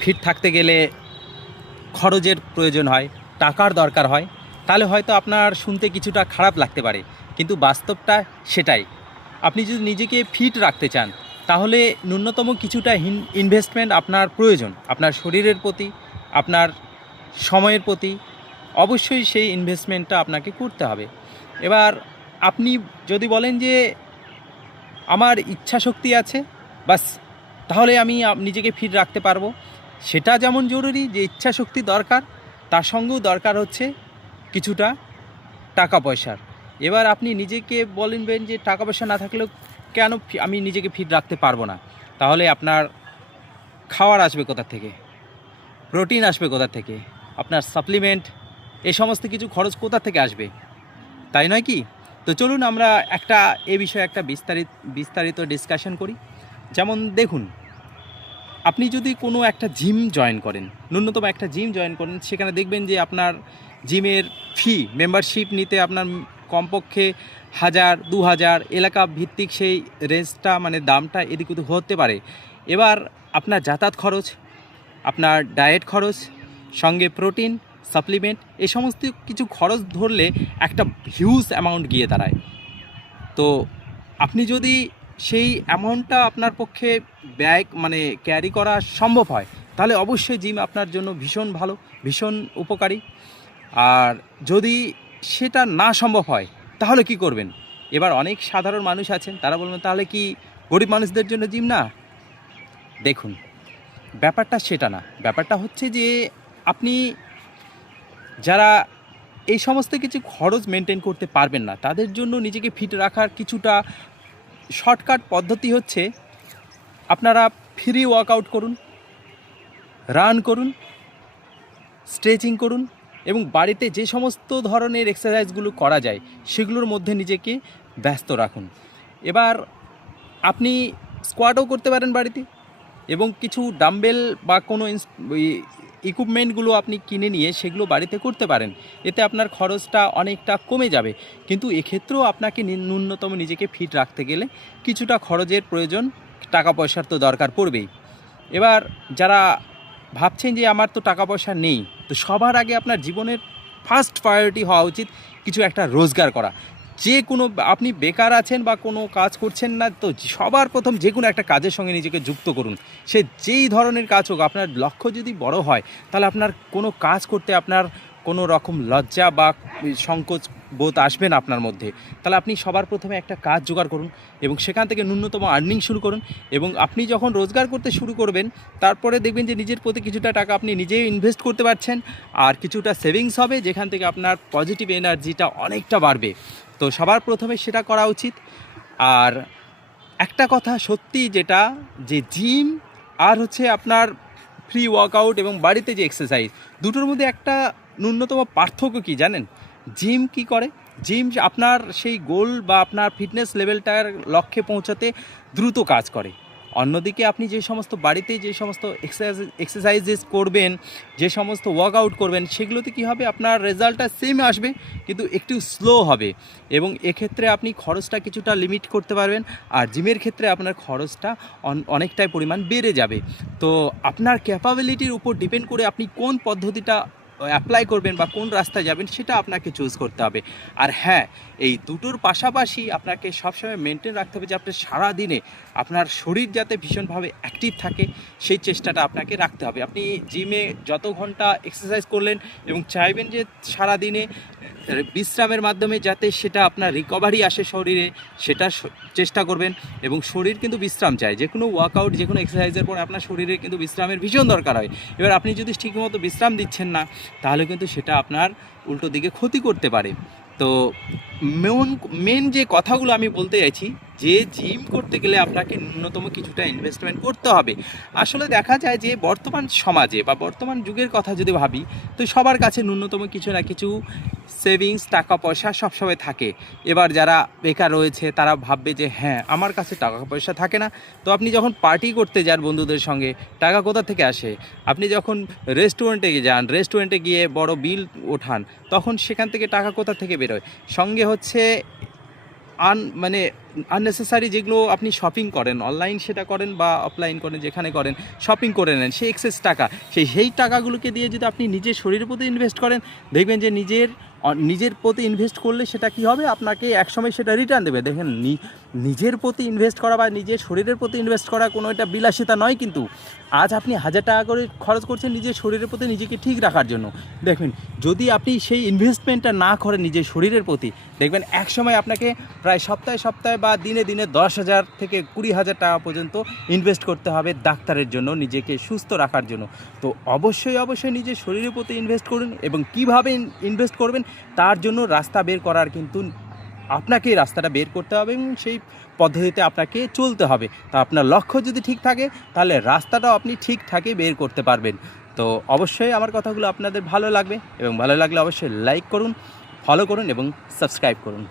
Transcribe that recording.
Fit থাকতে গেলে খরচের প্রয়োজন হয়, টাকার দরকার হয়, তাহলে হয়তো আপনার শুনতে কিছুটা খারাপ লাগতে পারে। কিন্তু বাস্তবটা সেটাই। আপনি যদি নিজেকে ফিট রাখতে চান, তাহলে ন্যূনতম কিছুটা ইনভেস্টমেন্ট আপনার প্রয়োজন। আপনার শরীরের প্রতি, আপনার সময়ের প্রতি, অবশ্যই সেই ইনভেস্টমেন্টটা আপনাকে করতে হবে। এবার আপনি যদি বলেন যে, আমার ইচ্ছা শক্তি আছে, বাস তাহলে আমি নিজেকে ফিট রাখতে পারব। সেটা যেমন জরুরি যে ইচ্ছা শক্তি দরকার, তার সঙ্গেও দরকার হচ্ছে কিছুটা টাকা পয়সার। এবার আপনি নিজেকে বলবেন যে টাকা পয়সা না থাকলেও কেন আমি নিজেকে ফিট রাখতে পারব না? তাহলে আপনার খাওয়ার আসবে কোথা থেকে? প্রোটিন আসবে কোথা থেকে? আপনার সাপ্লিমেন্ট এই সমস্ত কিছু খরচ কোথা থেকে আসবে? তাই নয় কি? তো চলুন আমরা একটা, এ বিষয়ে একটা বিস্তারিত বিস্তারিত ডিসকাশন করি। যেমন দেখুন, আপনি যদি কোনো একটা জিম জয়েন করেন, ন্যূনতম একটা জিম জয়েন করেন, সেখানে দেখবেন যে আপনার জিমের ফি মেম্বারশিপ নিতে আপনার কমপক্ষে হাজার, দু হাজার এলাকা ভিত্তিক সেই রেঞ্জটা মানে দামটা এদিক ওদিক হতে পারে। এবার আপনার যাতায়াত খরচ, আপনার ডায়েট খরচ, সঙ্গে প্রোটিন সাপ্লিমেন্ট এই সমস্ত কিছু খরচ ধরলে একটা হিউজ অ্যামাউন্ট গিয়ে দাঁড়ায়। তো আপনি যদি সেই অ্যামাউন্টটা আপনার পক্ষে ব্যয় মানে ক্যারি করা সম্ভব হয়, তাহলে অবশ্যই জিম আপনার জন্য ভীষণ ভালো, ভীষণ উপকারী। আর যদি সেটা না সম্ভব হয়, তাহলে কি করবেন? এবার অনেক সাধারণ মানুষ আছেন, তারা বলবেন, তাহলে কি গরিব মানুষদের জন্য জিম না? দেখুন, ব্যাপারটা সেটা না। ব্যাপারটা হচ্ছে যে, আপনি যারা এই সমস্ত কিছু খরচ মেনটেন করতে পারবেন না, তাদের জন্য নিজেকে ফিট রাখার কিছুটা শর্টকাট পদ্ধতি হচ্ছে আপনারা ফ্রি ওয়ার্কআউট করুন রান করুন স্ট্রেচিং করুন এবং বাড়িতে যে সমস্ত ধরনের এক্সারসাইজগুলো করা যায় সেগুলোর মধ্যে নিজেকে ব্যস্ত রাখুন। এবার আপনি স্কোয়াডও করতে পারেন বাড়িতে এবং কিছু ডাম্বেল বা কোনো ইকুইপমেন্টগুলো আপনি কিনে নিয়ে সেগুলো বাড়িতে করতে পারেন। এতে আপনার খরচটা অনেকটা কমে যাবে। কিন্তু এক্ষেত্রেও আপনাকে ন্যূনতম নিজেকে ফিট রাখতে গেলে কিছুটা খরচের প্রয়োজন টাকা পয়সার তো দরকার পড়বেই। এবার যারা ভাবছেন যে আমার তো টাকা পয়সা নেই, তো সবার আগে আপনার জীবনের ফার্স্ট প্রায়োরিটি হওয়া উচিত কিছু একটা রোজগার করা। যে কোনো, আপনি বেকার আছেন বা কোনো কাজ করছেন না, তো সবার প্রথম যে কোনো একটা কাজের সঙ্গে নিজেকে যুক্ত করুন। সে যেই ধরনের কাজ হোক, আপনার লক্ষ্য যদি বড় হয়, তাহলে আপনার কোনো কাজ করতে আপনার কোনো রকম লজ্জা বা সংকোচ বোধ আসবে না আপনার মধ্যে। তাহলে আপনি সবার প্রথমে একটা কাজ জোগাড় করুন এবং সেখান থেকে ন্যূনতম আর্নিং শুরু করুন এবং আপনি যখন রোজগার করতে শুরু করবেন, তারপরে দেখবেন যে নিজের প্রতি কিছুটা টাকা আপনি নিজেই ইনভেস্ট করতে পারছেন আর কিছুটা সেভিংস হবে, যেখান থেকে আপনার পজিটিভ এনার্জিটা অনেকটা বাড়বে। তো সবার প্রথমে সেটা করা উচিত। আর একটা কথা সত্যি যেটা, যে জিম আর হচ্ছে আপনার ফ্রি ওয়ার্কআউট এবং বাড়িতে যে এক্সারসাইজ দুটোর মধ্যে একটা ন্যূনতম পার্থক্য কি জানেন? জিম কি করে? জিম আপনার সেই গোল বা আপনার ফিটনেস লেভেলটার লক্ষ্যে পৌঁছাতে দ্রুত কাজ করে। অন্যদিকে আপনি যে সমস্ত বাড়িতে যে সমস্ত এক্সারসাইজ এক্সারসাইজেস করবেন, যে সমস্ত ওয়ার্কআউট করবেন, সেগুলোতে কি হবে? আপনার রেজাল্টটা সেম আসবে, কিন্তু একটু স্লো হবে। এবং এক্ষেত্রে আপনি খরচটা কিছুটা লিমিট করতে পারবেন, আর জিমের ক্ষেত্রে আপনার খরচটা অন- অনেকটাই পরিমাণ বেড়ে যাবে। তো আপনার ক্যাপাবিলিটির উপর ডিপেন্ড করে আপনি কোন পদ্ধতিটা অ্যাপ্লাই করবেন বা কোন রাস্তায় যাবেন সেটা আপনাকে চুজ করতে হবে। আর হ্যাঁ এই দুটোর পাশাপাশি আপনাকে সবসময় মেনটেন রাখতে হবে যে আপনার সারাদিনে আপনার শরীর যাতে ভীষণভাবে অ্যাক্টিভ থাকে, সেই চেষ্টাটা আপনাকে রাখতে হবে। আপনি জিমে যত ঘণ্টা এক্সারসাইজ করলেন এবং চাইবেন যে সারাদিনে বিশ্রামের মাধ্যমে যাতে সেটা আপনার রিকভারি আসে শরীরে সেটা চেষ্টা করবেন এবং শরীর কিন্তু বিশ্রাম চায়। যে কোনো ওয়ার্কআউট যে কোনো এক্সারসাইজের পর আপনার শরীরে কিন্তু বিশ্রামের ভীষণ দরকার হয়। এবার আপনি যদি ঠিকমতো বিশ্রাম দিচ্ছেন না তাহলে কিন্তু সেটা আপনার উল্টো দিকে ক্ষতি করতে পারে। তো মেন মেন যে কথাগুলো আমি বলতে চাইছি, যে জিম করতে গেলে আপনাকে ন্যূনতম কিছুটা ইনভেস্টমেন্ট করতে হবে। আসলে দেখা যায় যে বর্তমান সমাজে বা বর্তমান যুগের কথা যদি ভাবি, তো সবার কাছে ন্যূনতম কিছু না কিছু সেভিংস টাকা পয়সা সবসময় থাকে। এবার যারা বেকার রয়েছে, তারা ভাববে যে হ্যাঁ আমার কাছে টাকা পয়সা থাকে না। তো আপনি যখন পার্টি করতে যান বন্ধুদের সঙ্গে, টাকা কোথা থেকে আসে? আপনি যখন রেস্টুরেন্টে যান রেস্টুরেন্টে গিয়ে বড় বিল ওঠান, তখন সেখান থেকে টাকা কোথা থেকে বেরোয়? সঙ্গে হচ্ছে আন মানে আননেসেসারি যেগুলো আপনি শপিং করেন অনলাইন সেটা করেন বা অফলাইন করেন, যেখানে করেন শপিং করে নেন, সেই এক্সেস টাকা, সেই সেই টাকাগুলোকে দিয়ে যদি আপনি নিজের শরীরের প্রতি ইনভেস্ট করেন, দেখবেন যে নিজের নিজের প্রতি ইনভেস্ট করলে সেটা কি হবে? আপনাকে একসময় সেটা রিটার্ন দেবে। দেখেন নিজের প্রতি ইনভেস্ট করা বা নিজের শরীরের প্রতি ইনভেস্ট করা কোনো এটা বিলাসিতা নয় কিন্তু, আজ আপনি হাজার টাকা করে খরচ করছেন নিজের শরীরের প্রতি, নিজেকে ঠিক রাখার জন্য। দেখবেন, যদি আপনি সেই ইনভেস্টমেন্টটা না করেন নিজের শরীরের প্রতি, দেখবেন এক সময় আপনাকে প্রায় সপ্তাহে সপ্তাহে বা দিনে দিনে দশ হাজার থেকে কুড়ি হাজার টাকা পর্যন্ত ইনভেস্ট করতে হবে ডাক্তারের জন্য, নিজেকে সুস্থ রাখার জন্য। তো অবশ্যই অবশ্যই নিজের শরীরের প্রতি ইনভেস্ট করুন এবং কীভাবে ইনভেস্ট করবেন তার জন্য রাস্তা বের করার কিন্তু আপনাকেই রাস্তাটা বের করতে হবে এবং সেই পদ্ধতিতে আপনাকে চলতে হবে। তা আপনার লক্ষ্য যদি ঠিক থাকে, তাহলে রাস্তাটাও আপনি ঠিকঠাকই বের করতে পারবেন। তো অবশ্যই আমার কথাগুলো আপনাদের ভালো লাগবে এবং ভালো লাগলে অবশ্যই লাইক করুন ফলো করুন এবং সাবস্ক্রাইব করুন।